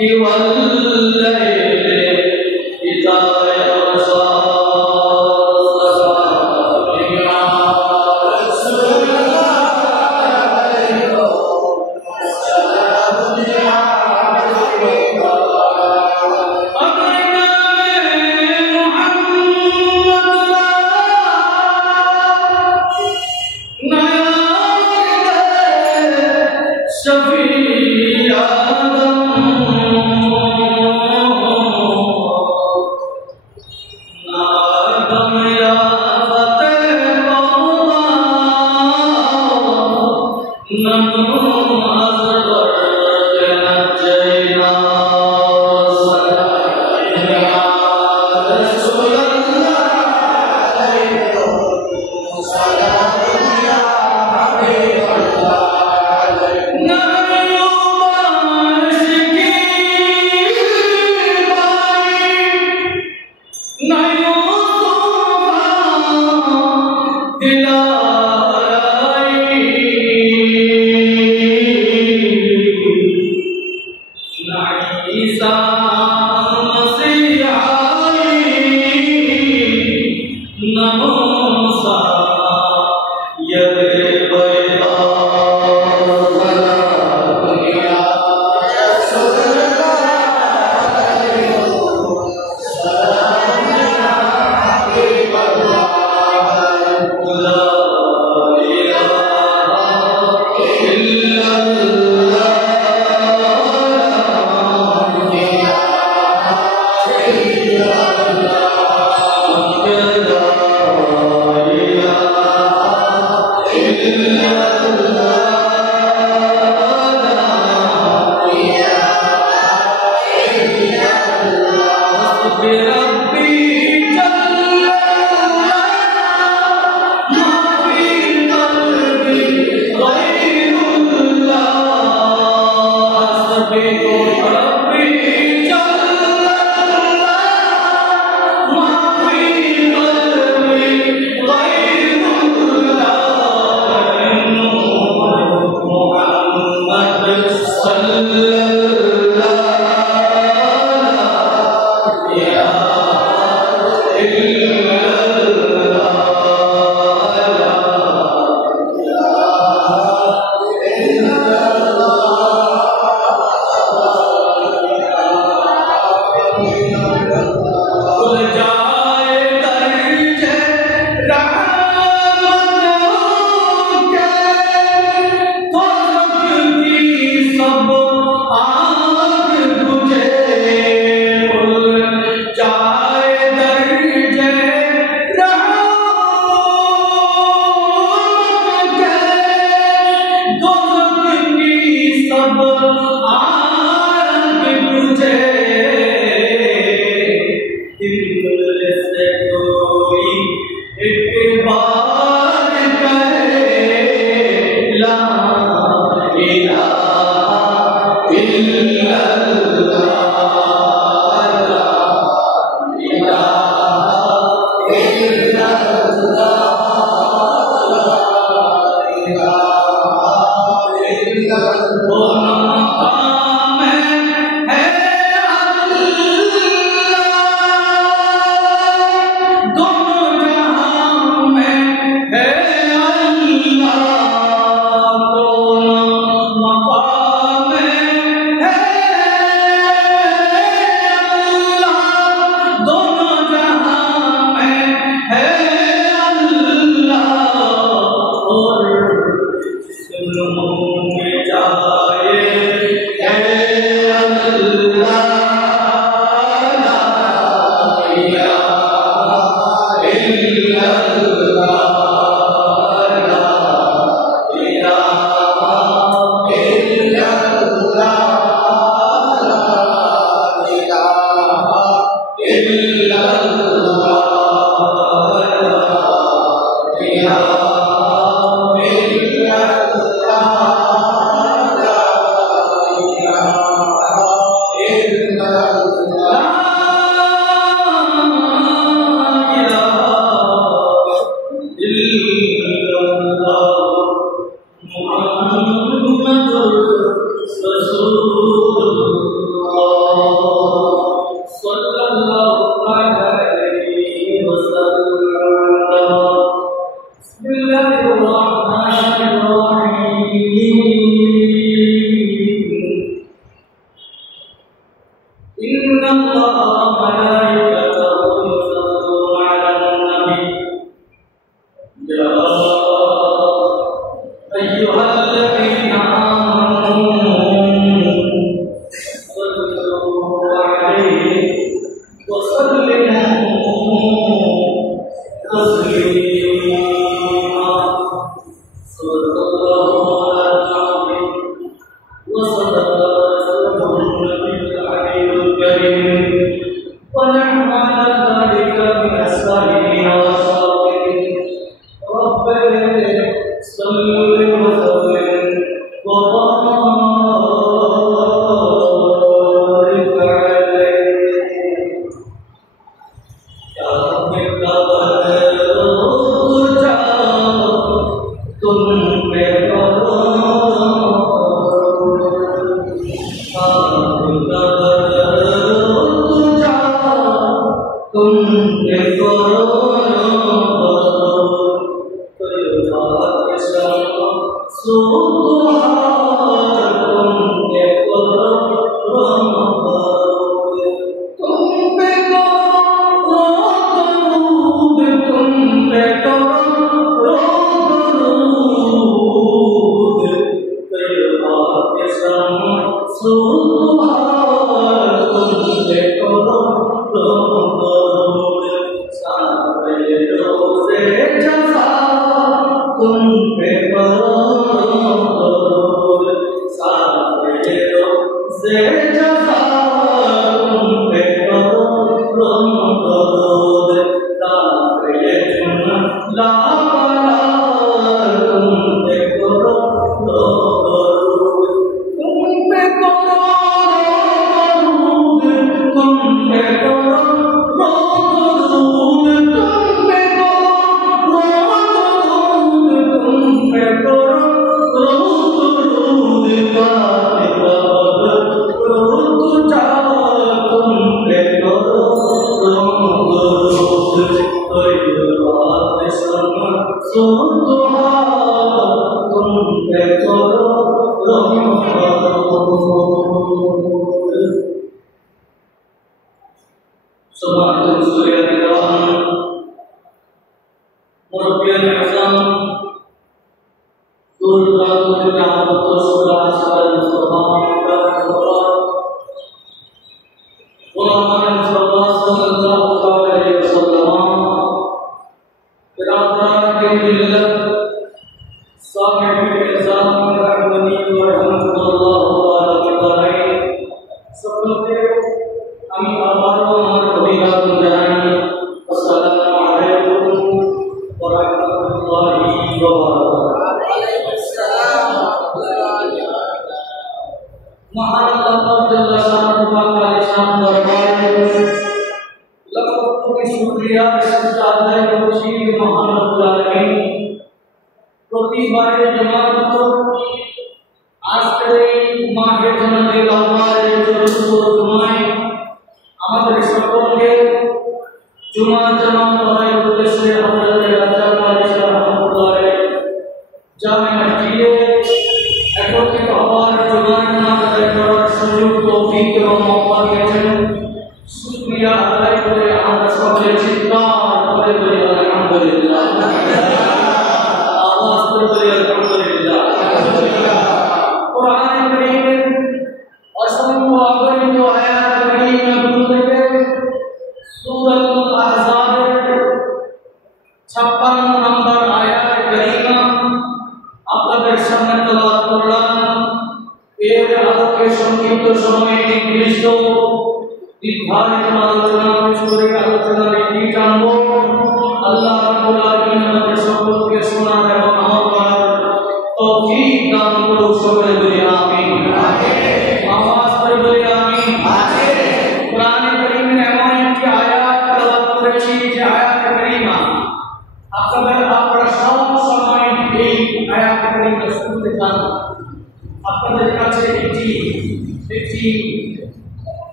Allah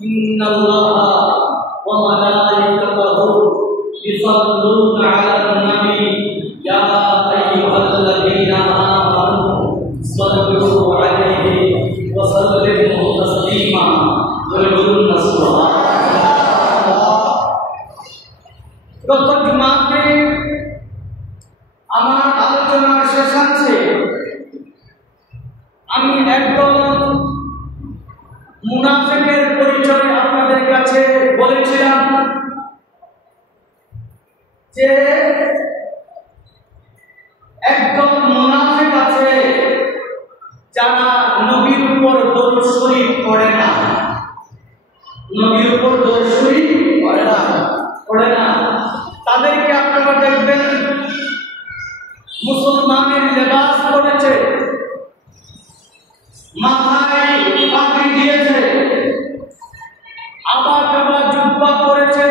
Inna Allah wa malaikatahu গত জুমাতে আমার আলোচনার শেষাংশে আমি একদম মুনাফিকের পরিচয় আপনাদের কাছে বলেছিলাম যে একদম মুনাফিক আছে যারা নবীর উপর দরুদ শরীফ পড়ে না, নবীর উপর দরুদ শরীফ পড়ে না। তাদেরকে আপনারা দেখবেন মুসলমানের লেবাস পরেছে, মাথায় পাগড়ি দিয়েছে, আবার আবার জুব্বা পরেছে,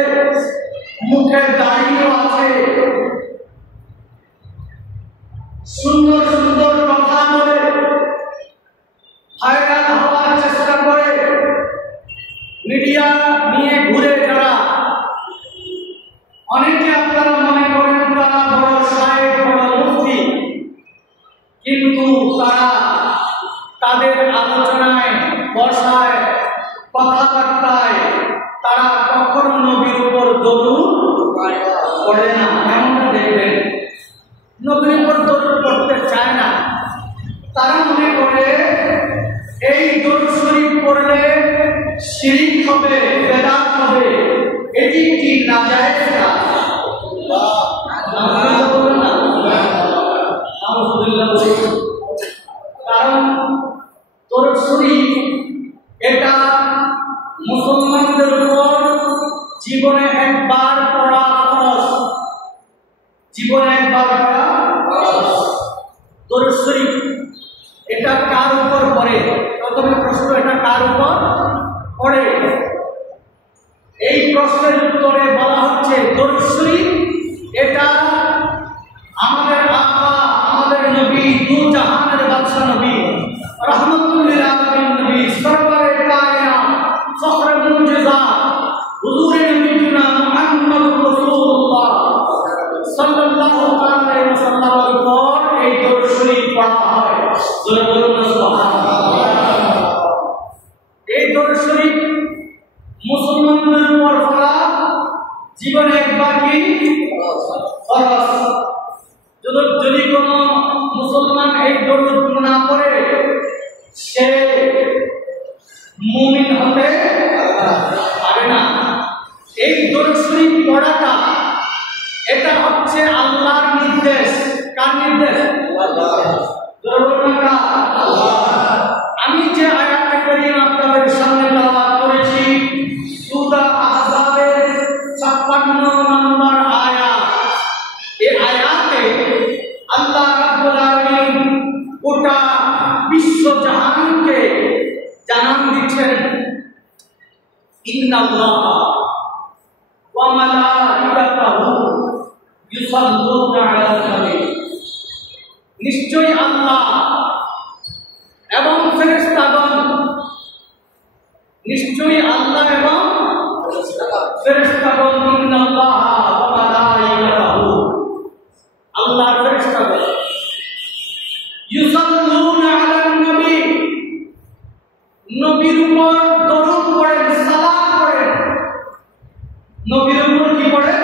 মুখে দাড়িও আছে, সুন্দর সুন্দর কথা বলে ভাইরাল হওয়ার চেষ্টা করে, মিডিয়া নিয়ে ঘুরে যারা, অনেকে আপনারা মনে করেন তারা বড় সাহেব, বড় মুফতি, কিন্তু তারা তাদের আলোচনায়, বসায়, কথাবার্তায় তারা কখনো নবীর উপর দরুদ পড়ে না। এমনটা দেখবেন নবীর উপর দরুদ পড়তে চায় না। তারা মনে করে এই দরুদ শরীফ পড়লে শিরক হবে, বেদাত হবে, এটি কি নাজায়েজ কাজ। কারণ দরুদ শরীফ এটা মুসলমানদের উপর জীবনে একবার পড়া ফরজ, জীবনে একবার পড়া ফরজ। দরুদ শরীফ এটা কার উপর পড়ে? প্রথমে প্রশ্ন, এটা কার উপর পড়ে? এই প্রশ্নের উত্তরে বলা হচ্ছে দরুদ শরীফ এটা আমাদের আকা, আমাদের নবী, দু জাহানের বাদশা নবী, রহমতুল লিল আলামিন নবী, সরওয়ারে কায়নাত, ফখরে মুজিজাত, হুজুরে নবীনা মুহাম্মদুর রাসূলুল্লাহ সাল্লাল্লাহু আলাইহি ওয়াসাল্লামের উপর এই দরুদ শরীফ পড়া হয়। জোরে বলুন সুবহানাল্লাহ। এই দরুদ শরীফ মুসলমানদের উপর পড়া জীবনে একবার কি ফরজ। যদি কোনো মুসলমান এই দরুদ না পড়ে সে মুমিন হতে পারে না। এই দরুদ শরীফ পড়াটা এটা হচ্ছে আল্লাহর নির্দেশ। কার নির্দেশ? আমি যে আয়াতে কারীমা আপনাদের সামনে তেলাওয়াত করেছি সূরা আহজাবের 56 নম্বর আয়াত, এই আয়াতে আল্লাহ রাব্বুল আলামিন গোটা বিশ্ব জাহানকে জানান দিচ্ছেন ইন্নাল্লাহা ওয়া মালাইকাতাহু ইউসাল্লুনা আলান নবী। নিশ্চয়ই আল্লাহ এবং ফেরেশতাগণ, নিশ্চয়ই আল্লাহ এবং ফেরেশতাগণ, ইন্নাল্লাহা ওয়া মালাইকাতাহু, আল্লাহর ফেরেশতাগণ, ইউসাল্লুনা আলান নবী, নবীর উপর দরুদ পড়েন, সালাত পড়েন। নবীর উপর কি পড়েন?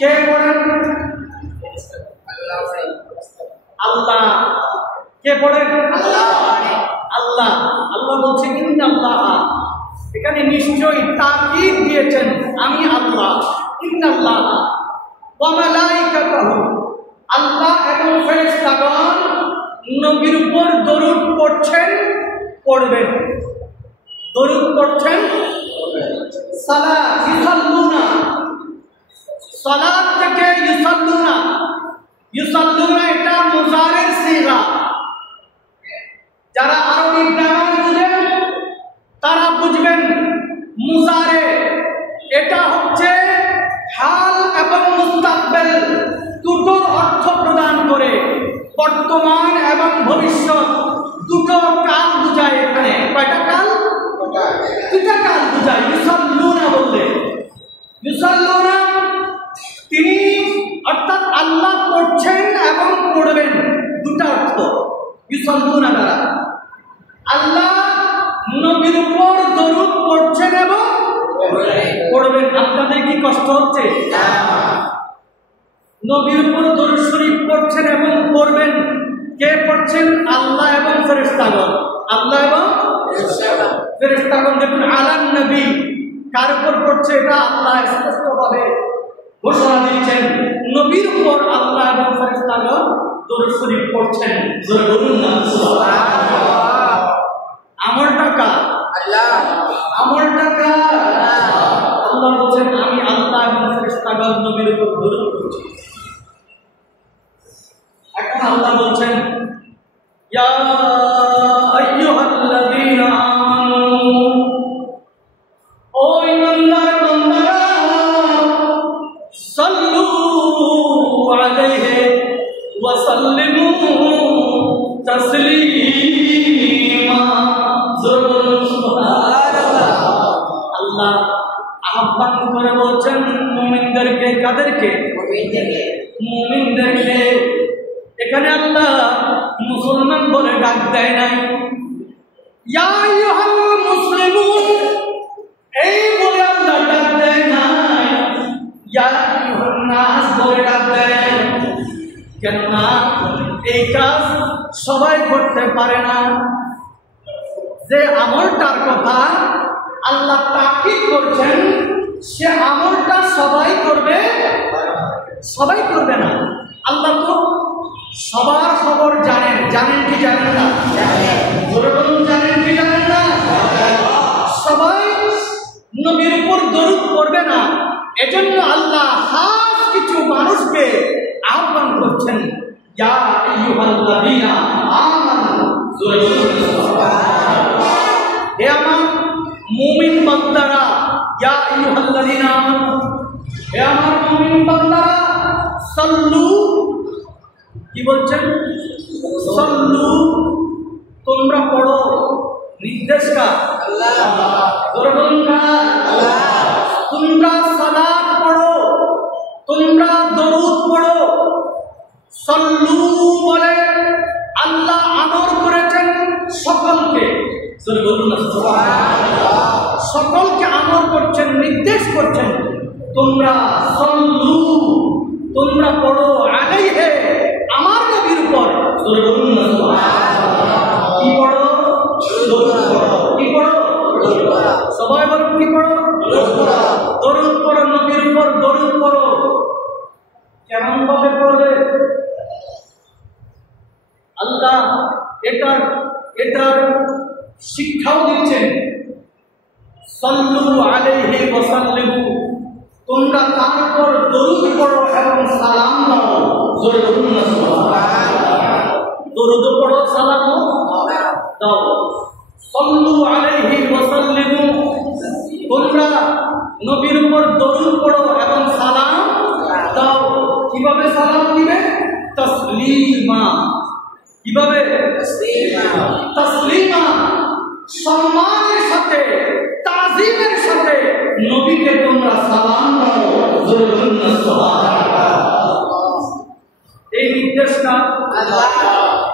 কে পড়েন? আল্লাহ। কে পড়েন? আল্লাহ। আল্লাহ বলছে ইন্নাল্লাহা, এখানে নিশ্চয়ই তাকিদ দিয়েছেন আমি আল্লাহ, ইন্নাল্লাহা ওয়া মালাইকাতাহু, আল্লাহ এবং ফেরেশতাগণ নবীর উপর দরুদ পড়ছেন, পড়বেন। দরুদ পড়ছেন, সালাত, ইউসাল্লুনা, সালাত থেকে ইউসাল্লুনা, ইউসাল্লুনা এটা মুজারের সিগা। যারা আরবি গ্রামার বুঝেন তারা বুঝবেন মুজারে এটা হচ্ছে হাল এবং মুস্তাকবিল দুটোর অর্থ প্রদান করে, বর্তমান এবং ভবিষ্যৎ দুটো কাল বুঝায়। এখানে কয়টা কাল? দুটা কাল বুঝায়। ইউসাল্লুনা বললে, ইউসাল্লুনা তিনি অর্থাৎ আল্লাহ পড়ছেন এবং পড়বেন, দুটা অর্থ ইউসাল্লুনা দ্বারা। আল্লাহ নবীর উপর দরুদ পড়ছেন এবং পড়বেন। আপনাদের কি কষ্ট হচ্ছে? নবীর উপর দরুদ শরীফ পড়ছেন এবং পড়বেন। কে পড়ছেন? আল্লাহ এবং ফেরেশতাগণ। আল্লাহ এবং ফেরেশতাগণ। দেখুন আলান নবী কার উপর পড়ছে? এটা আল্লাহ স্পষ্টভাবে ঘোষণা দিচ্ছেন। নবীর উপর আল্লাহ এবং ফেরেশতাগণ দরুদ শরীফ পড়ছেন। জোরে বলুন না সুবহানাল্লাহ। আমলটা কার? আল্লাহ। আমলটা কার? আল্লাহ বলেন আমি আল্লাহ এবং ফেরেশতাগণ নবীর উপর দরুদ পড়ছি। এখন আল্লাহ বলছেন ইয়া আইয়ুহাল্লাযীনা আমানু, ও ঈমানদার বান্দারা, সাল্লু আলাইহি ওয়া সাল্লিমু তাসলিমা। সুবহানাল্লাহ। আল্লাহ আহ্বান করে বলছেন মুমিনদেরকে। কাদেরকে? মুমিনদেরকে। এখানে আল্লাহ মুসলমান বলে ডাক দেয় নাই। ইয়া আইয়ুহাল মুসলিমুন এই বলে আল্লাহ ডাক দেয় নাই। ইয়া আইয়ুহান নাস বলে ডাক দেয়। কেননা এই কাজ সবাই করতে পারে না। যে আমলটার কথা আল্লাহ তাকিদ করছেন, সে আমলটা সবাই করবে, সবাই করবে না। আল্লাহ তো সবার খবর জানেন। জানেন কি জানেন না? জানেন কি জানেন না? সবাই নবীর উপর দরুদ পড়বে না। এজন্য আল্লাহ খাস কিছু মানুষকে আহ্বান করছেন, ইয়া আইয়ুহাল্লাযীনা আমানু। হে আমার মুমিন বান্দারা, ইয়া আইয়ুহাল্লাযীনা আমানু, হে আমার মুমিন বান্দারা, সাল্লু, কি বলছেন? সাল্লু, তোমরা পড়ো। নির্দেশ কার? আল্লাহ। তোমরা সালাত পড়ো, তোমরা দরুদ পড়ো। সাল্লু বলে আল্লাহ আমর করেছেন সকলকে। সকলকে আমর করছেন, নির্দেশ করছেন, তোমরা সাল্লু, তোমরা পড়ো আলাইহি, আমার নবীর উপর। কি পড়ো? কি পড়ো? সবাই বলুন কি পড়ো? দরুদ পড়ো। নবীর উপর দরুদ পড়ো। কেমন ভাবে পড়বে? আল্লাহ এটার শিক্ষাও দিচ্ছেন। সাল্লু আলাইহি ওয়া সাল্লিমু, তোমরা তার উপর দরুদ পড়ো এবং সালাম দাও। জোরে বলুন না সুবহানাল্লাহ। দরুদ পড়ো, সালাম দাও। সাল্লু আলাইহি ওয়া সাল্লিমু, তোমরা নবীর উপর দরুদ পড়ো এবং সালাম দাও। কিভাবে সালাম দিবে? তাসলিমা। কিভাবে? তাসলিমা। সম্মানের সাথে, তাজিমের সাথে নবীকে তোমরা সালাম দাও। জোরে বলুন না সুবহানাল্লাহ। এই নির্দেশটা আল্লাহ।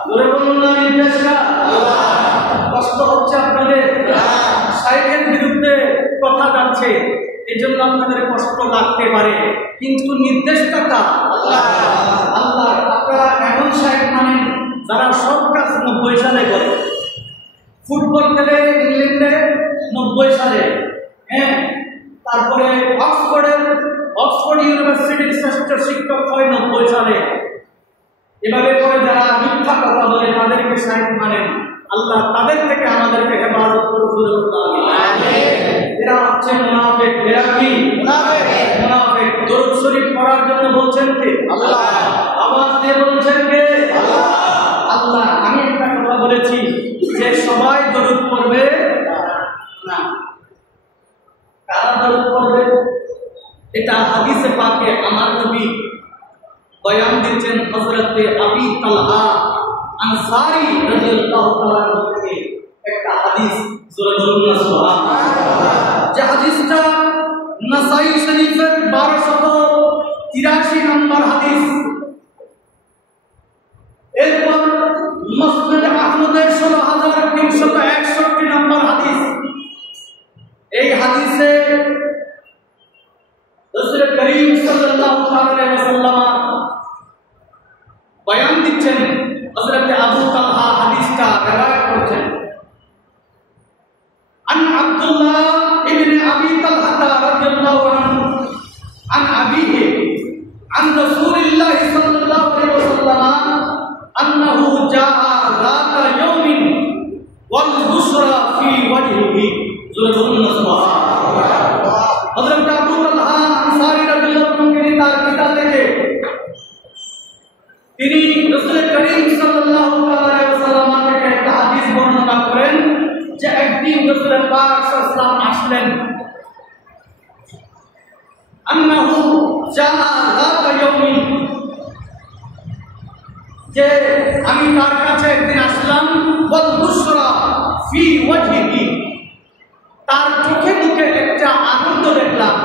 জোরে বলুন না নির্দেশটা আল্লাহ। কষ্ট হচ্ছে আপনাদের? সাইদের বিরুদ্ধে কথা যাচ্ছে, এজন্য আপনাদের কষ্ট লাগতে পারে, কিন্তু নির্দেশটা কার? আল্লাহ। আল্লাহ। আপনারা এমন সাইড মানেন যারা সব কাজ 90 সালে করে। ফুটবল খেলে ইংল্যান্ডে 90 সালে, হ্যাঁ। তারপরে অক্সফোর্ড ইউনিভার্সিটির শ্রেষ্ঠ শিক্ষক হয় 90 সালে। এভাবে করে যারা মিথ্যা কথা বলে তাদেরকে সাইড মানেন। আল্লাহ তাদের থেকে আমাদেরকে হেফাজত করুন। এরা হচ্ছে মুনাফিক। এরা কি? মুনাফিক। দরুদ শরীফ পড়ার জন্য বলছেন কে? আল্লাহ। আওয়াজ দিয়ে বলছেন কে? আল্লাহ। আল্লাহ। আমি একটা কথা বলেছি যে সবাই দরুদ পড়বে না। কারা দরুদ পড়বে? এটা হাদিসে পাকে আমার নবী বয়ান দিচ্ছেন। হযরত আবি তালহা আনসারী রাদিয়াল্লাহু তাআলা থেকে একটা হাদিস। সূরা নূর সুবহানাল্লাহ। যে হাদিসটা নাসাই শরীফের 1283 নম্বর হাদিস। এরপর মুসনাদ আহমদের 16361 নম্বর হাদিস। এই হাদিসে সাল্লাল্লাহু আলাইহি ওয়াসাল্লাম বয়ান দিচ্ছেন, হযরত আবু তালহা হাদিসটা riwayat করছেন। আন আব্দুল্লাহ ইবনে আবি তালহা রাদিয়াল্লাহু আনহু আন আবিহি আন রাসূলিল্লাহ সাল্লাল্লাহু আলাইহি ওয়াসাল্লাম আন্নাহু জাআ রাতা ইয়াউমিন ওয়াল বুশরা ফি ওয়াজহিহি। সুবহানাল্লাহ। হযরত আবু তালহা আনসারী রাদিয়াল্লাহু আনহু তার পিতা থেকে তিনি রাসূল করিম সাল্লাল্লাহু আলাইহি ওয়াসাল্লাম থেকে একটা হাদিস বর্ণনা করেন যে একদিন রাসূল পাক সাল্লাল্লাহু আলাইহি ওয়াসাল্লাম আসলেন, আন্নাহু জাআ রাতা ইয়াউমিন, যে আমি তার কাছে একদিন আসলাম, ওয়াল বুশরা ফি ওয়াজহিহি, তার চোখে মুখে একটা আনন্দ দেখলাম।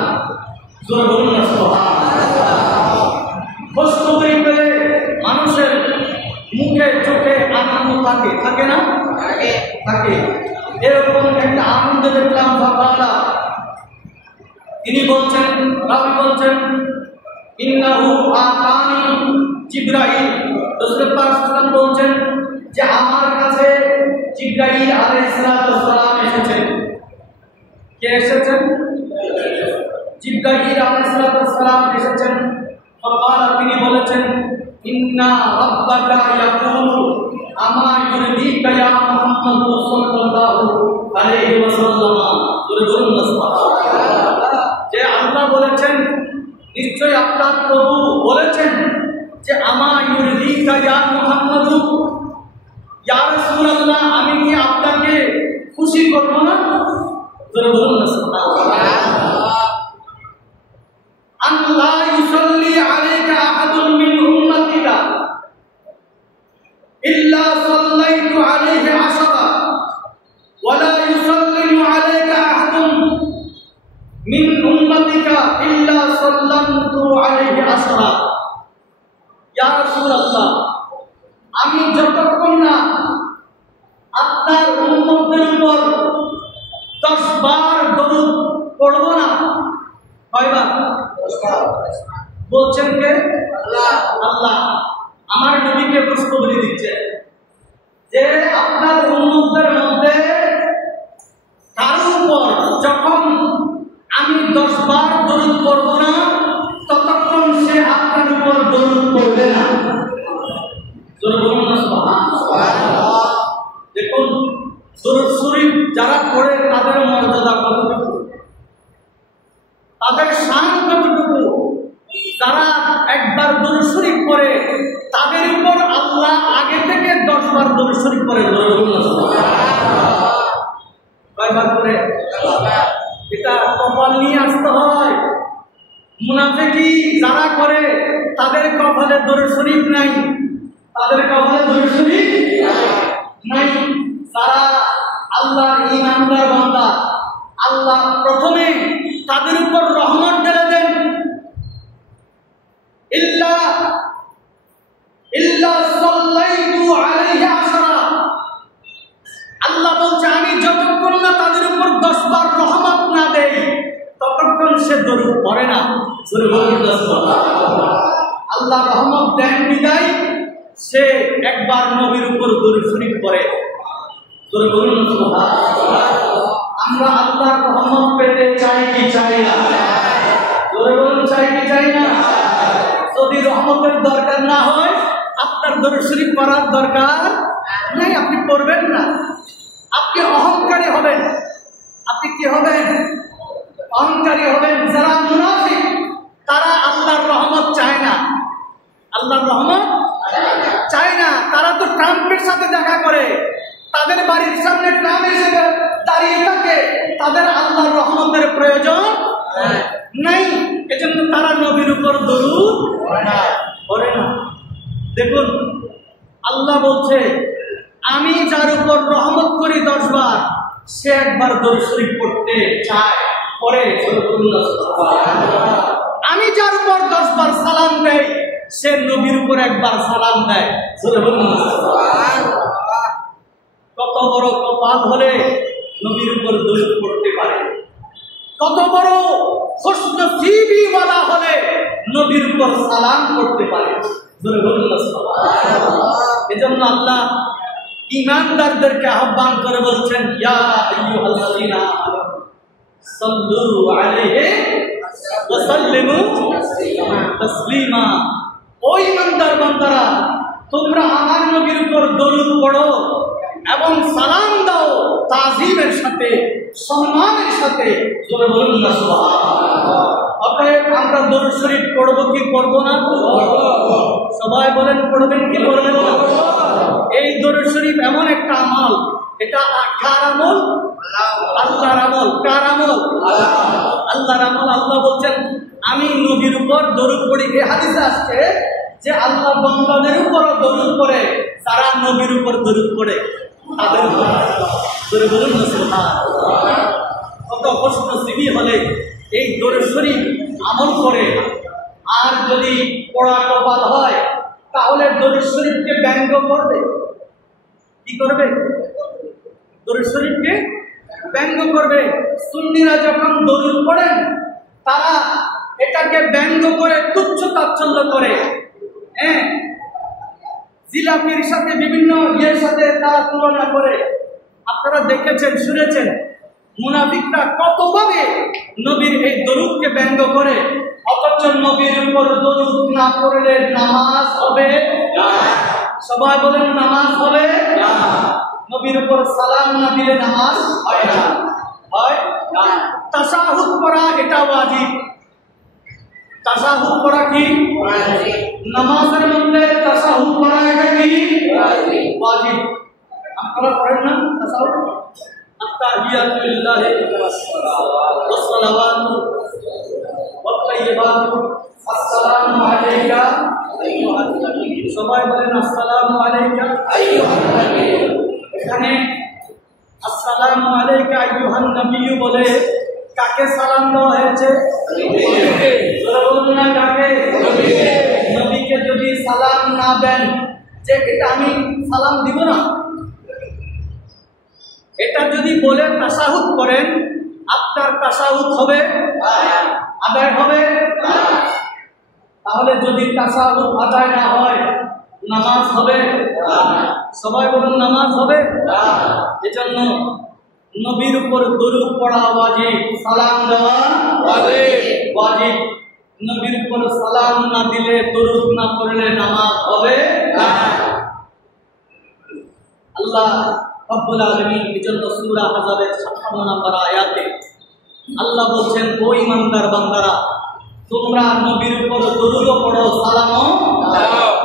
জোরে বলুন না সুবহানাল্লাহ। বাস্তবে মানুষের মুখে চোখে আনন্দ থাকে, থাকে না? থাকে। এরকম একটা আনন্দ দেখলাম। বাবা তিনি বলছেন, রাবি বলছেন, ইন্নাহু আতানি জিবরাইল, রাসূল পাক সাল্লাল্লাহু আলাইহি ওয়াসাল্লাম বলছেন যে আমার কাছে জিবরাইল আলাইহিস সালাম এসেছেন। কে এসেছেন? জিবরাইল আলাইহিস সালাম এসেছেন। তিনি বলেছেন, ইন্না রাব্বাকা ইয়াকুলু আমা ইউরদিকা ইয়া মুহাম্মদ সাল্লাল্লাহু আলাইহি ওয়াসাল্লাম। যে আল্লাহ বলেছেন, নিশ্চয় আপনার প্রভু বলেছেন যে আমা ইউরদিকা ইয়া মুহাম্মদ, ইয়া রাসূলুল্লাহ, আমি কি আপনাকে খুশি করব না? জোরে বলুন না সুবহানাল্লাহ। আল্লাহ ইউসাল্লি আলাইকা আহাদুন মিন উম্মাতিকা ইল্লা সাল্লাইতু আলাইহি আশরা ওয়া লা ইউসাল্লিমু আলাইকা আহাদুন মিন উম্মাতিকা ইল্লা সাল্লামতু আলাইহি আশরা। ইয়া রাসূলুল্লাহ, আমি যতক্ষণ না আপনার উম্মতের উপর 10 বার দরুদ পড়ব না। কয়বার? 10 বার। বলছেন কে? আল্লাহ। আল্লাহ আমার নবীকে প্রশ্ন বলে দিচ্ছে যে আপনার উম্মতের মধ্যে কারোর উপর যখন আমি 10 বার দরুদ পড়ব না, ততক্ষণ সে আপনার উপর দরুদ পড়বে না। জোরে বলুন না সুবহানাল্লাহ। দেখুন, দরুদ শরীফ যারা পড়ে তাদের মর্যাদা কতটুকু, তাদের শান কতটুকু। যারা একবার দরুদ শরীফ পড়ে তাদের উপর আল্লাহ আগে থেকে 10 বার দরুদ শরীফ পড়ে। জোরে বলুন না সুবহানাল্লাহ। কয়বার করে? এটা কপাল নিয়ে আসতে হয়। মুনাফিকি যারা করে তাদের কপালে দরুদ শরীফ নাই, তাদের কপালে দরুদ শরীফ নাই। যারা আল্লাহর ঈমানদার বান্দা, আল্লাহ প্রথমে তাদের উপর রহমত ঢেলে দেন। ইল্লা সাল্লাইতু আলাইহি আশরা, আল্লাহ বলছে আমি যতক্ষণ না তাদের উপর 10 বার রহমত না দেই ততক্ষণ সে দরুদ পড়ে না। আল্লাহ রহমত দেন বিদায় সে একবার নবীর উপর দরুদ শরীফ পড়ে। আমরা আল্লাহর রহমত পেতে চাই কি চাই না? জোরে বলুন, চাই কি চাই না? যদি রহমতের দরকার না হয় আপনার দরুদ শরীফ পড়ার দরকার নাই, আপনি পড়বেন না। আপনি অহংকারী হবেন। আপনি কি হবেন? অহংকারী হবেন। যারা মুনাফিক তারা আল্লাহর রহমত চায় না, আল্লাহর রহমত চায় না। তারা তো ট্রাম্পের সাথে দেখা করে, তাদের বাড়ির সামনে ট্রাম্প এসে দাঁড়িয়ে থাকে, তাদের আল্লাহর রহমতের প্রয়োজন নাই। এজন্য তারা নবীর উপর দরুদ পড়ে না। দেখুন, আল্লাহ বলছে আমি যার উপর রহমত করি 10 বার, সে একবার দরুদ শরীফ পড়তে চায়, পড়ে। আমি যার উপর 10 বার সালাম দেই, সে নবীর উপর একবার সালাম দেয়। কত বড় কপাল হলে নবীর উপর দরুদ পড়তে পারে, কত বড় খুশনসিবি ওয়ালা হলে নবীর উপর সালাম করতে পারে। এজন্য আল্লাহ ঈমানদারদেরকে আহ্বান করে বলছেন, ইয়া আইয়ুহাল্লাযীনা আমানু সাল্লু আলাইহি ওয়া সাল্লিমু তাসলিমা। ও ঈমানদার বান্দারা, তোমরা আমার নবীর উপর দরুদ পড়ো এবং সালাম দাও তাজিমের সাথে, সম্মানের সাথে। জোরে বলুন না সুবহানাল্লাহ। অতএব আমরা দরুদ শরীফ পড়ব কি পড়ব না? সবাই বলেন পড়বেন কি পড়বেন না? এই দরুদ শরীফ এমন একটা আমল, এটা কার আমল? আল্লাহর আমল। কার আমল? আল্লাহর আমল। আল্লাহ বলছেন আমি নবীর উপর দরুদ পড়ি। এই হাদিসে আসছে যে আল্লাহ বান্দাদের উপর দরুদ পড়ে, যারা নবীর উপর দরুদ পড়ে তাদের উপর। দরুদ বলুন না সুবহানাল্লাহ। কত কষ্ট সিবি হলে এই দরুদ শরীফ আমল করে, আর যদি পড়া কপাল হয় তাহলে দরুদ শরীফকে ব্যঙ্গ করবে। কি করবে? দরুদ শরীফকে ব্যঙ্গ করবে। সুন্নিরা যখন দরুদ পড়েন তারা এটাকে ব্যঙ্গ করে, তুচ্ছ তাচ্ছল্য করে, হ্যাঁ, জিলাপির সাথে বিভিন্ন ইয়ের সাথে তারা তুলনা করে। আপনারা দেখেছেন, শুনেছেন মুনাফিকরা কতভাবে নবীর এই দরুদকে ব্যঙ্গ করে। অথচ নবীর উপর দরুদ না পড়লে নামাজ হবে না। সবাই বলেন নামাজ হবে না। নবীর উপর সালাম না দিলে নামাজ হয় না, হয় না। তাশাহুদ পড়া এটা ওয়াজিব। তাশাহুদ পড়া কি ওয়াজিব? নামাজের মধ্যে তাশাহুদ পড়া এটা কি ওয়াজিব? ওয়াজিব। আপনারা পড়েন না তাশাহুদ? আত্তাহিয়াতু লিল্লাহি ওয়াস সালাওয়াতু ওয়াত তাইয়্যিবাতু আসসালামু আলাইকা আইয়ুহান নবী। সবাই বলেন আসসালামু আলাইকা আইয়ুহান নবী। এখানে আসসালামু আলাইকা আইয়ুহান নবী বলে কাকে সালাম দেওয়া হয়েছে? নবীকে। বলুন না কাকে? নবীকে। নবীকে যদি সালাম না দেন, যে এটা আমি সালাম দিব না, এটা যদি বলে তাশাহুদ করেন, আপনার তাশাহুদ হবে? আদায় হবে? তাহলে যদি তাশাহুদ আদায় না হয় নামাজ হবে? সবাই বলুন নামাজ হবে? এজন্য নবীর উপর দরুদ পড়া ওয়াজিব, সালাম দেওয়া ওয়াজিব। নবীর উপর সালাম না দিলে, দরুদ না পড়লে নামাজ হবে না। আল্লাহ রব্বুল আলামিন এজন্য সূরা আহজাবের ৫৭ নম্বর আয়াতে আল্লাহ বলছেন, ও ঈমানদার বান্দারা, তোমরা নবীর উপর দরুদ পড়ো, সালামও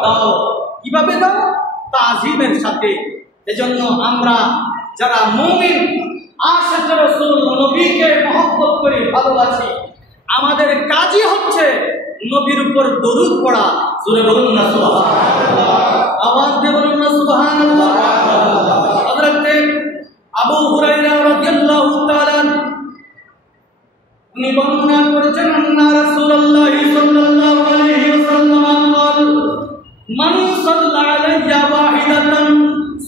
দাও। কিভাবে দাও? তাজিমের সাথে। এজন্য আমরা যারা মুমিন, আশিক রাসূল, নবীকে মহব্বত করি, ভালোবাসি, আমাদের কাজই হচ্ছে নবীর উপর দরুদ পড়া। জোরে বলুন না সুবহানাল্লাহ। আওয়াজ দিয়ে বলুন না সুবহানাল্লাহ। হযরত আবু হুরায়রা রাদিয়াল্লাহু তাআলা উনি বর্ণনা করেছেন, আন্না রাসূলুল্লাহ সাল্লাল্লাহু আলাইহি ওয়াসাল্লাম قال মান সাল্লা আলাইয়া ওয়াহিদাতান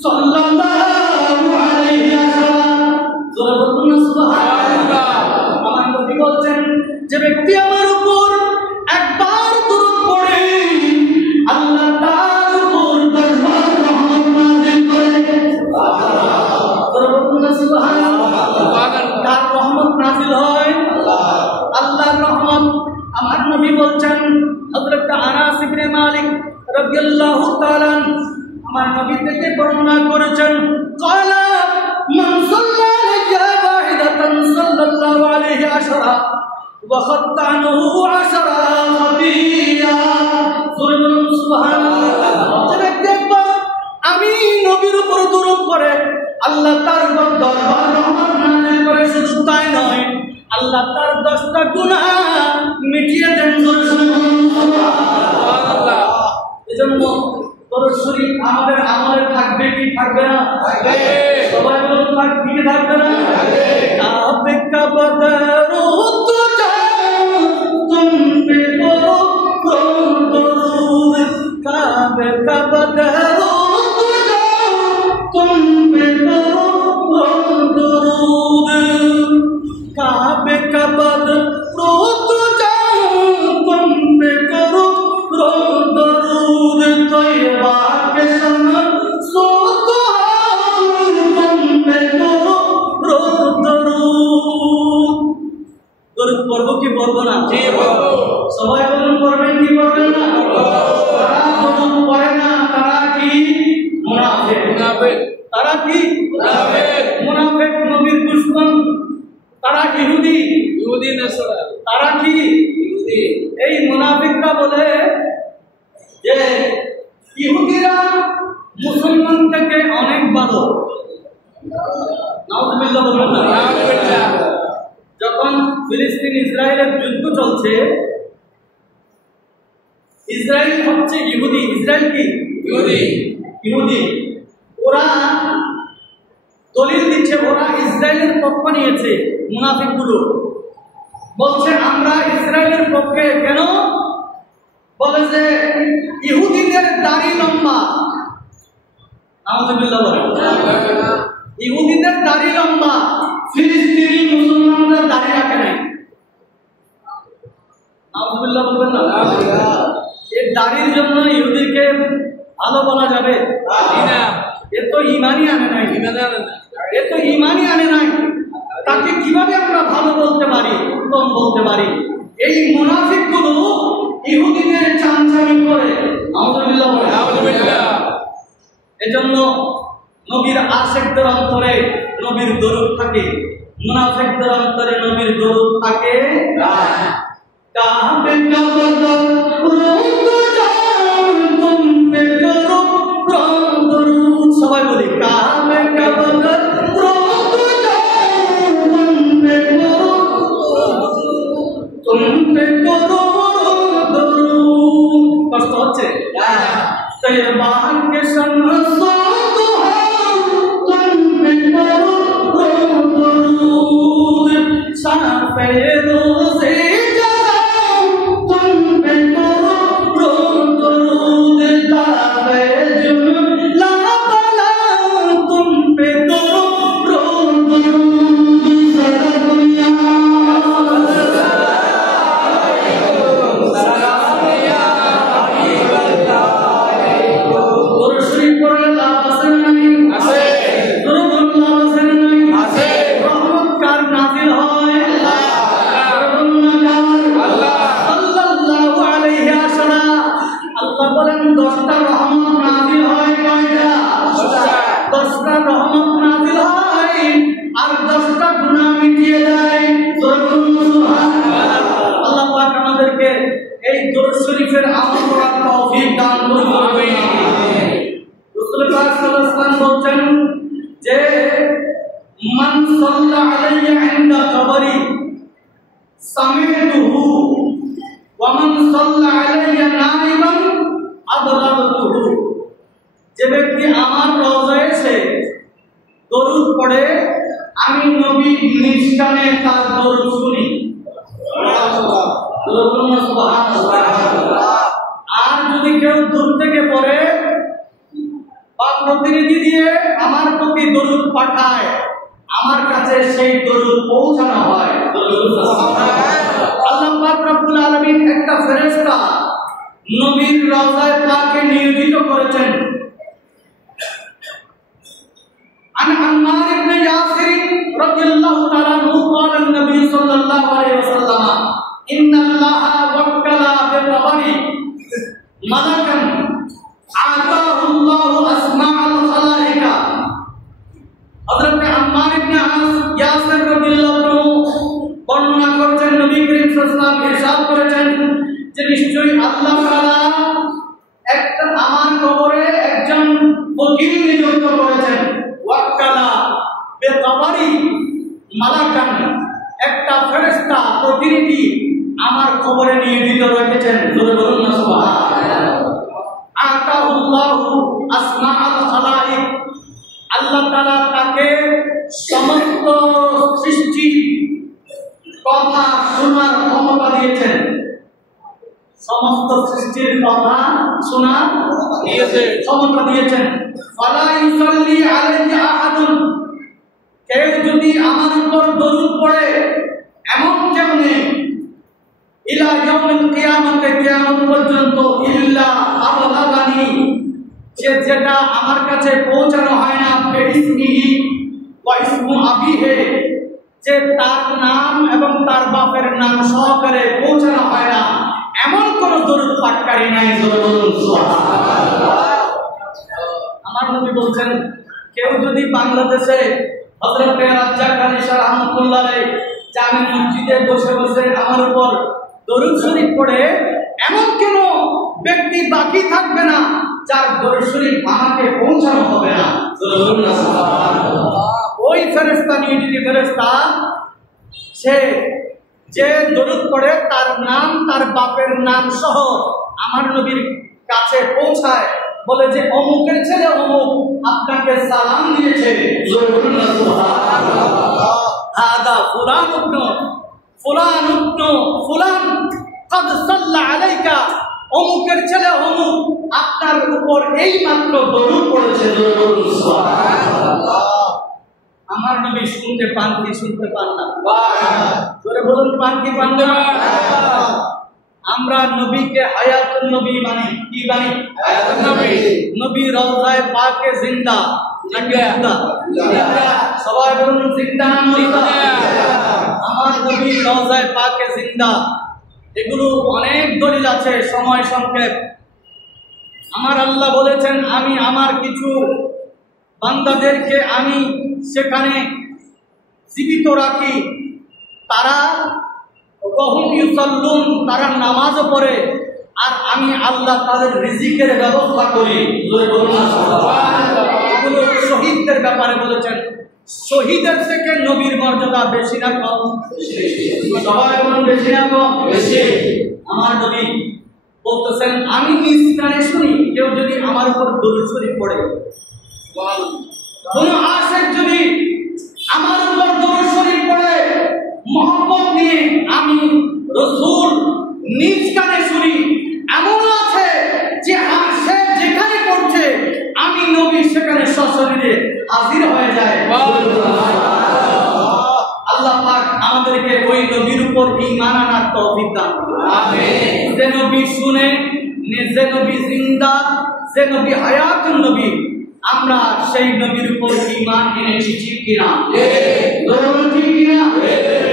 সাল্লাল্লাহু আলাইহি ওয়াসাল্লাম। জোরে বলুন না সুবহানাল্লাহ। আমার নবী বলেন, যে ব্যক্তি আমার উপর একবার দরুদ পড়ে, আল্লাহ তার উপর দরবার রহমত নাযিল করে। জোরে বলুন না সুবহানাল্লাহ। কার রহমত নাযিল হয়? আল্লাহর রহমত। আমার নবী বলছেন, হযরত আনাস ইবনে মালিক রাদিয়াল্লাহু তাআলা আমার নবী থেকে বর্ণনা করেছেন, ক্বালা মান সাল্লা আলাইয়া ওয়াহিদাতান সাল্লাল্লাহু আলাইহি আশরা ওয়া খাত্তানুহু আশরা খাতিয়া। জোরে বলুন সুবহানাল্লাহ। যে ব্যক্তি একবার আমি নবীর উপর দরুদ পড়ে, আল্লাহ তার উপর দরবার রহমত নাযিল করে। শুধু তাই নয়, আল্লাহ তার 10টা গুনাহ মিটিয়ে দেন। সুবহানাল্লাহ। এজন্য দরুদ শরীফ আমাদের আমলে থাকবে কি থাকবে না? থাকবে। সবাই বলুন থাকবে কি থাকবে না? কাবে কাবদরুদ তুম পে করো দরুদ, কাবে কাবদরুদ তুম পে করো দরুদ, কাবে কাবদরুদ তুম পে বলবো না? সবাই বলুন করবেন কি করবেন না? তারা যখন করে না তারা কি মুনাফিক। তারা কি মুনাফিক, নবীর দুশমন। তারা ইহুদি। তারা কি এই মুনাফিকরা বলে যে ইহুদিরা মুসলমান থেকে অনেক ভালো। নাউযুবিল্লাহ বলবেন না? যখন ফিলিস্তিন ইসরায়েলের যুদ্ধ চলছে, ইসরায়েল হচ্ছে ইহুদি। ইসরায়েল কি ইহুদি। ওরা দলিল দিচ্ছে, ওরা ইসরায়েলের পক্ষ নিয়েছে। মুনাফিকগুলো বলছে আমরা ইসরায়েলের পক্ষে। কেন? বলে যে ইহুদিদের দাড়ি লম্বা। নাউযুবিল্লাহ বলেন। ইহুদিদের দাড়ি লম্বা, ফিলিস্তিনি মুসলমানরা দাড়ি রাখে নাই। নাউযুবিল্লাহ বলবেন না? এই দাড়ির জন্য ইহুদিকে ভালো বলা যাবে? এ তো ইমানই আনে নাই। এ তো ইমানই আনে নাই। তাকে কিভাবে আমরা ভালো বলতে পারি, উত্তম বলতে পারি? এই মুনাফিকগুলো ইহুদিদের চামচামি করে। নাউযুবিল্লাহ বলে। এজন্য নবীর আশিকদের অন্তরে নবীর দরুদ থাকে, মুনাফিকদের অন্তরে নবীর দরুদ থাকে না। কাবে কাবদর রুকু জান তুমে করো দরুদ। সবাই বলি কাবে কাবদর রুকু জান তুমে করো দরুদ। কষ্ট হচ্ছে? তয়বা কে সনসো যে ব্যক্তি আমার রওজায় এসে দরুদ পড়ে, আমি নবী নিষ্কানে তার দরুদ শুনি। আর যদি কেউ দূর থেকে পড়ে বা প্রতিনিধি দিয়ে আমার প্রতি দরুদ পাঠায়, আমার কাছে সেই দরুদ পৌঁছানো হয়। আল্লাহ পাক রব্বুল আলামিন একটা ফেরেশতা নবীর রওজায় পাকে নিয়োজিত করেছেন। عن عمار بن ياسر رضي الله تعالى عنه قال النبي صلى الله عليه وسلم إن الله وكل بالطبر ملكا آتاه الله أسماء الخلائق। হযরত আম্মার ইবনে ইয়াসির রাদিয়াল্লাহু আনহু বর্ণনা করেছেন, নবী করিম সাল্লাল্লাহু আলাইহি ওয়াসাল্লাম ইরশাদ করেছেন যে নিশ্চয়ই আল্লাহ তাআলা একটা আমার কবরে একজন ওকীল নিযুক্ত করেছেন। ওয়াক্কালা বেতাবারি মালাকান, একটা ফেরেশতা প্রতিনিধি আমার কবরে নিয়োজিত রেখেছেন। জোরে বলুন না সুবহানাল্লাহ। আতাহুল্লাহু আসমাআল খালাইক, আল্লাহ তাআলা তাকে সমস্ত সৃষ্টি কথা শোনার ক্ষমতা দিয়েছেন। সমস্ত সৃষ্টির কথা শোনার ক্ষমতা দিয়েছেন। ফালা ইউসাল্লি আলাইহি আহাদুন, কেউ যদি আমার উপর দরুদ পড়ে এমন কেউ নেই, ইলা ইয়াউমিল কিয়ামতে, কিয়ামত পর্যন্ত, ইল্লা আবলাগানি, যেটা আমার কাছে পৌঁছানো হয় না, বেইসমিহি ওয়া ইসমু আবিহি, যে তার নাম এবং তার বাপের নাম সহকারে পৌঁছানো হয় না, এমন কোন দরুদ পাঠকারী নাই। আমার নবী বলছেন, কেউ যদি বাংলাদেশে হযরত রাজ্জাক আলী শাহ রাহমাতুল্লাহ আলাইহি জামে মসজিদে বসে বসে আমার উপর দরুদ শরীফ পড়ে, এমন কোন ব্যক্তি বাকি থাকবে না যার দরুদ শরীফ আমাকে পৌঁছানো হবে না। ওই ফেরেশতা নিয়ে ফেরেশতা সে যে দরুদ পড়ে তার নাম তার বাপের নাম সহ আমার নবীর কাছে পৌঁছায়, বলে যে অমুকের ছেলে অমুক আপনাকে সালাম দিয়েছে, হাদা ফুলান ইবনু ফুলান ইবনু ফুলান কদ সাল্লা আলাইকা, অমুকের ছেলে অমুক আপনার উপর এই মাত্র দরুদ পড়েছে। আমার নবী শুনতে পান কি শুনতে পান না? জোরে বলুন, পান কি পান না? আমরা নবীকে হায়াতুন নবী মানি। কি মানি? হায়াতুন নবী। নবী রওজায়ে পাকে জিন্দা নাকি মুর্দা? সবাই বলুন জিন্দা না মুর্দা? আমার নবী রওজায়ে পাকে জিন্দা। এগুলো অনেক দলিল আছে, সময় সংক্ষেপ। আমার আল্লাহ বলেছেন, আমি আমার কিছু বান্দাদেরকে আমি সেখানে জীবিত রাখি, তারা তারা নামাজও পড়ে, আর আমি আল্লাহ তাদের রিজিকের ব্যবস্থা করি। এগুলো শহীদদের ব্যাপারে বলেছেন। শহীদের থেকে নবীর মর্যাদা বেশি না কম? সবাই বলুন বেশি না কম? বেশি। আমার নবী বলতেছেন, আমি নিজ কানে শুনি কেউ যদি আমার উপর দরুদ শরীফ পড়ে, কোন আশিক যদি আমার উপর দরুদ শরীফ পড়ে মহব্বত নিয়ে, আমি রাসূল নিজ কানে শুনি। এমন আছে যে সে যেখানে পড়ছে আমি নবী সেখানে সশরীরে হাজির হয়ে যায়। আল্লাহ পাক আমাদেরকে ওই নবীর উপর ঈমান আনার তৌফিক দান করুন। আমিন। যে নবী শুনে, যে নবী জিন্দা, যে নবী হায়াতুন নবী, আমরা সেই নবীর উপর ঈমান এনেছি, ঠিক কিনা? ঠিক কিনা?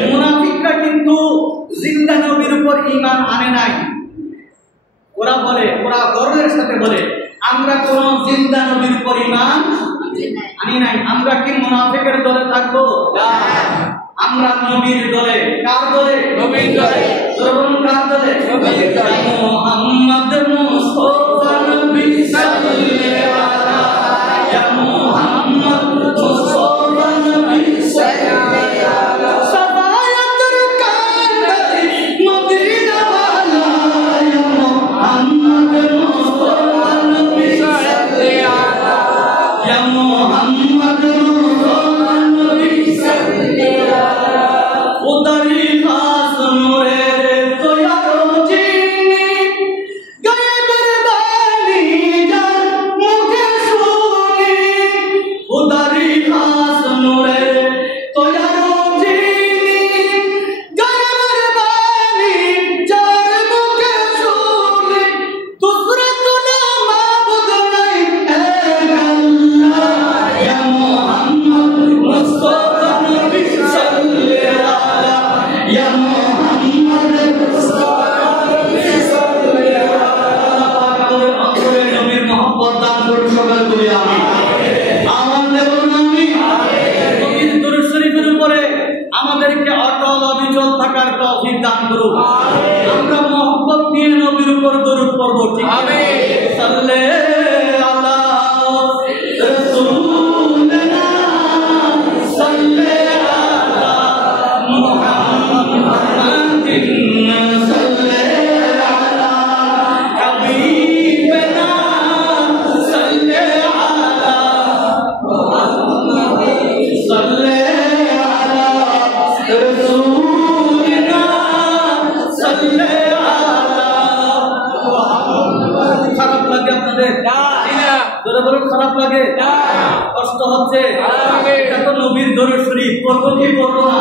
মুনাফিকরা কিন্তু জিন্দা নবীর উপর ঈমান আনে নাই। ওরা বলে, ওরা গর্বের সাথে বলে, আমরা কোন জিন্দা নবীর উপর ঈমান আনি নাই। আমরা কি মুনাফিকের দলে থাকবো? আমরা নবীর দলে। কার দলে? নবীর দলে। যখন কার দলে? নবীর দলে। মুহাম্মদ মুস্তাফা নবী সাল্লাল্লাহু আলাইহি ইয়া মুহাম্মদ মুস্তাফা নবী সাল্লাল্লাহু সাফায়াতুল কান্দারি মদিনা ওয়ালা ইয়া মুহাম্মদ মুস্তাফা নবী সাল্লাল্লাহু ইয়া মুহাম্মদ মুস্তাফা নবী সাল্লাল্লাহু উদারি খাস নূরের তোয়ারো জিনি গায়েবের বাণী যার মুখে শুনি, উদারি খাস নূরের তোয়ারো জিনি গায়েবের বাণী যার মুখে শুনি, দুসরা কোনা মাবুদ নাই এক আল্লাহ ইয়া মুহাম্মদ মুস্তাফা নবী সাল্লাল্লাহু ইয়া মুহাম্মদ মুস্তাফা নবী সাল্লাল্লাহু আলাইহি নবীর মহব্বত দান করুন সবাই বলি আমিন। আমিন বলুন আমিন। নবীর দরুদ শরীফের উপরে আমাদেরকে অটল অবিচল থাকার তৌফিক দান করুন। আমরা মহব্বত নিয়ে নবীর উপর দরুদ পড়ব, ঠিক আছে? সাল্লাল্লাহু আলা রাসূলিনা সাল্লাল্লাহু আলা মুহাম্মাদিন সাল্লাল্লাহু আলা হাবিবিনা সাল্লাল্লাহু আলা মুহাম্মাদিন সাল্লাল্লাহু আলা রাসূলিনা সাল্লাল্লাহু আলা মুহাম্মাদিন। খারাপ লাগে আপনাদের? না। জোরে বলুন, খারাপ লাগে? না। কষ্ট হচ্ছে? এটা তো নবীর দরুদ শরীফ, পড়বো কি পড়বো না?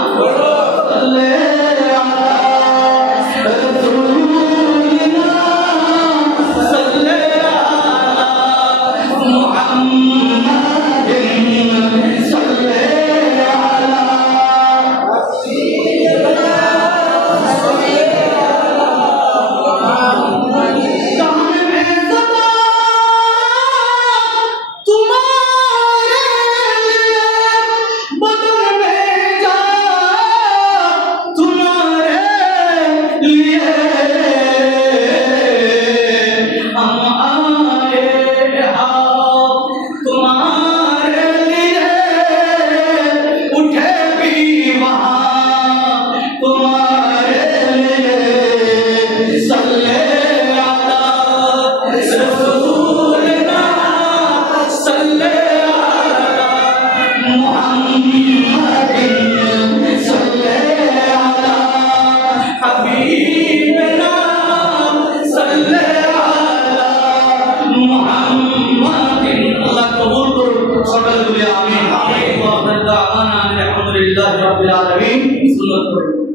সকলে বলি আমিন। আমিন। ওয়া আখিরু দাওয়ানা আলহামদুলিল্লাহি রাব্বিল আলামিন। সুন্নাত পড়ে